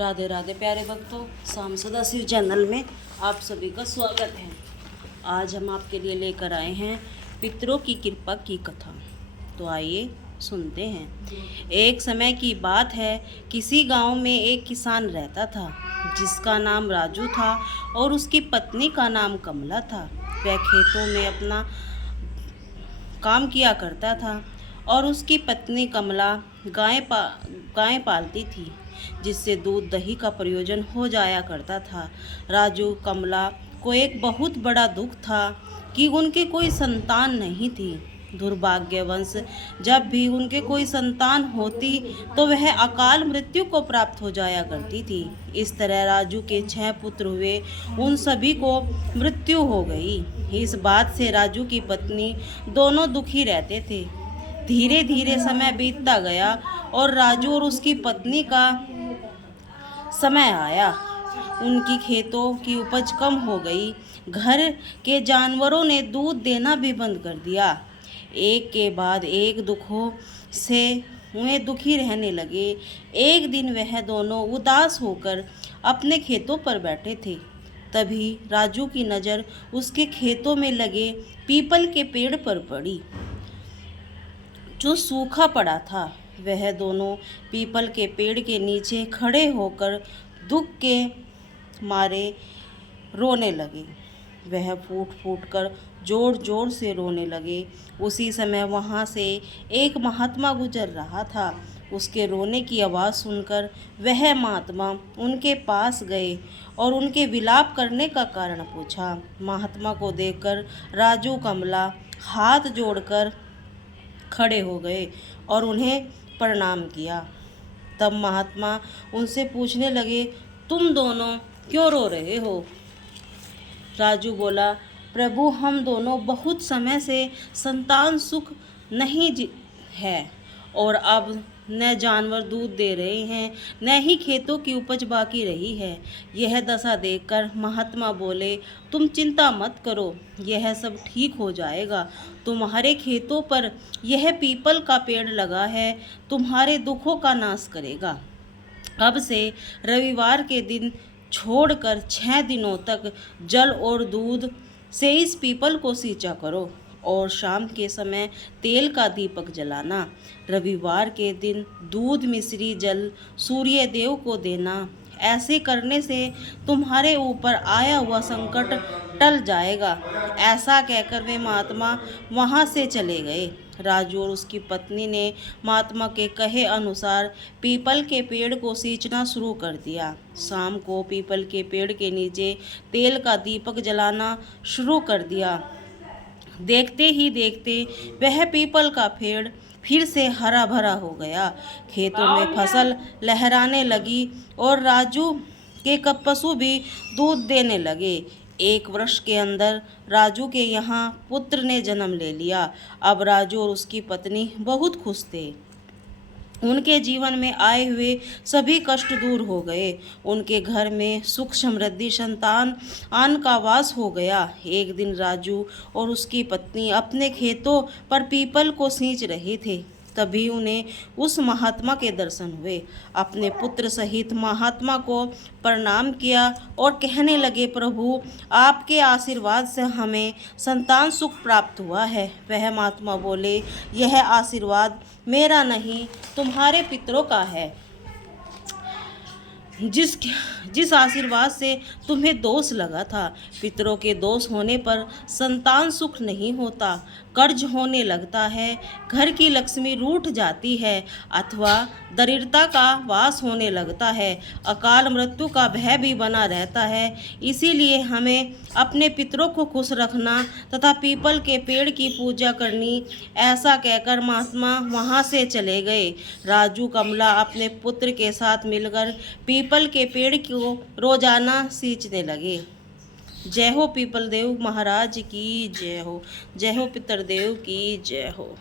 राधे राधे प्यारे भक्तों, शाम सदा शिव चैनल में आप सभी का स्वागत है। आज हम आपके लिए लेकर आए हैं पितरों की कृपा की कथा। तो आइए सुनते हैं। एक समय की बात है, किसी गांव में एक किसान रहता था जिसका नाम राजू था और उसकी पत्नी का नाम कमला था। वह खेतों में अपना काम किया करता था और उसकी पत्नी कमला गाय पालती थी, जिससे दूध दही का प्रयोजन हो जाया करता था। राजू कमला को एक बहुत बड़ा दुख था कि उनके कोई संतान नहीं थी। दुर्भाग्यवश जब भी उनके कोई संतान होती तो वह अकाल मृत्यु को प्राप्त हो जाया करती थी। इस तरह राजू के 6 पुत्र हुए, उन सभी को मृत्यु हो गई। इस बात से राजू की पत्नी दोनों दुखी रहते थे। धीरे धीरे समय बीतता गया और राजू और उसकी पत्नी का समय आया। उनकी खेतों की उपज कम हो गई। घर के जानवरों ने दूध देना भी बंद कर दिया। एक के बाद एक दुखों से वे दुखी रहने लगे। एक दिन वह दोनों उदास होकर अपने खेतों पर बैठे थे। तभी राजू की नज़र उसके खेतों में लगे पीपल के पेड़ पर पड़ी, जो सूखा पड़ा था। वह दोनों पीपल के पेड़ के नीचे खड़े होकर दुख के मारे रोने लगे। वह फूट फूट कर जोर जोर से रोने लगे। उसी समय वहाँ से एक महात्मा गुजर रहा था। उसके रोने की आवाज़ सुनकर वह महात्मा उनके पास गए और उनके विलाप करने का कारण पूछा। महात्मा को देखकर राजू कमला हाथ जोड़कर खड़े हो गए और उन्हें प्रणाम किया। तब महात्मा उनसे पूछने लगे, तुम दोनों क्यों रो रहे हो? राजू बोला, प्रभु, हम दोनों बहुत समय से संतान सुख नहीं है और अब न जानवर दूध दे रहे हैं, न ही खेतों की उपज बाकी रही है। यह दशा देखकर महात्मा बोले, तुम चिंता मत करो, यह सब ठीक हो जाएगा। तुम्हारे खेतों पर यह पीपल का पेड़ लगा है, तुम्हारे दुखों का नाश करेगा। अब से रविवार के दिन छोड़कर 6 दिनों तक जल और दूध से इस पीपल को सींचा करो और शाम के समय तेल का दीपक जलाना। रविवार के दिन दूध मिश्री जल सूर्य देव को देना। ऐसे करने से तुम्हारे ऊपर आया हुआ संकट टल जाएगा। ऐसा कहकर वे महात्मा वहाँ से चले गए। राजू और उसकी पत्नी ने महात्मा के कहे अनुसार पीपल के पेड़ को सींचना शुरू कर दिया। शाम को पीपल के पेड़ के नीचे तेल का दीपक जलाना शुरू कर दिया। देखते ही देखते वह पीपल का पेड़ फिर से हरा भरा हो गया। खेतों में फसल लहराने लगी और राजू के पशु भी दूध देने लगे। 1 वर्ष के अंदर राजू के यहाँ पुत्र ने जन्म ले लिया। अब राजू और उसकी पत्नी बहुत खुश थे। उनके जीवन में आए हुए सभी कष्ट दूर हो गए। उनके घर में सुख समृद्धि संतान का वास हो गया। एक दिन राजू और उसकी पत्नी अपने खेतों पर पीपल को सींच रहे थे। तभी उन्हें उस महात्मा के दर्शन हुए। अपने पुत्र सहित महात्मा को प्रणाम किया और कहने लगे, प्रभु, आपके आशीर्वाद से हमें संतान सुख प्राप्त हुआ है। वह महात्मा बोले, यह आशीर्वाद मेरा नहीं, तुम्हारे पितरों का है। जिस आशीर्वाद से तुम्हें दोष लगा था। पितरों के दोष होने पर संतान सुख नहीं होता, कर्ज होने लगता है, घर की लक्ष्मी रूठ जाती है अथवा दरिद्रता का वास होने लगता है, अकाल मृत्यु का भय भी बना रहता है। इसीलिए हमें अपने पितरों को खुश रखना तथा पीपल के पेड़ की पूजा करनी। ऐसा कहकर महात्मा वहाँ से चले गए। राजू कमला अपने पुत्र के साथ मिलकर पीपल के पेड़ को रोजाना सींचने लगे। जय हो पीपल देव महाराज की जय हो। जय हो पितरदेव की जय हो।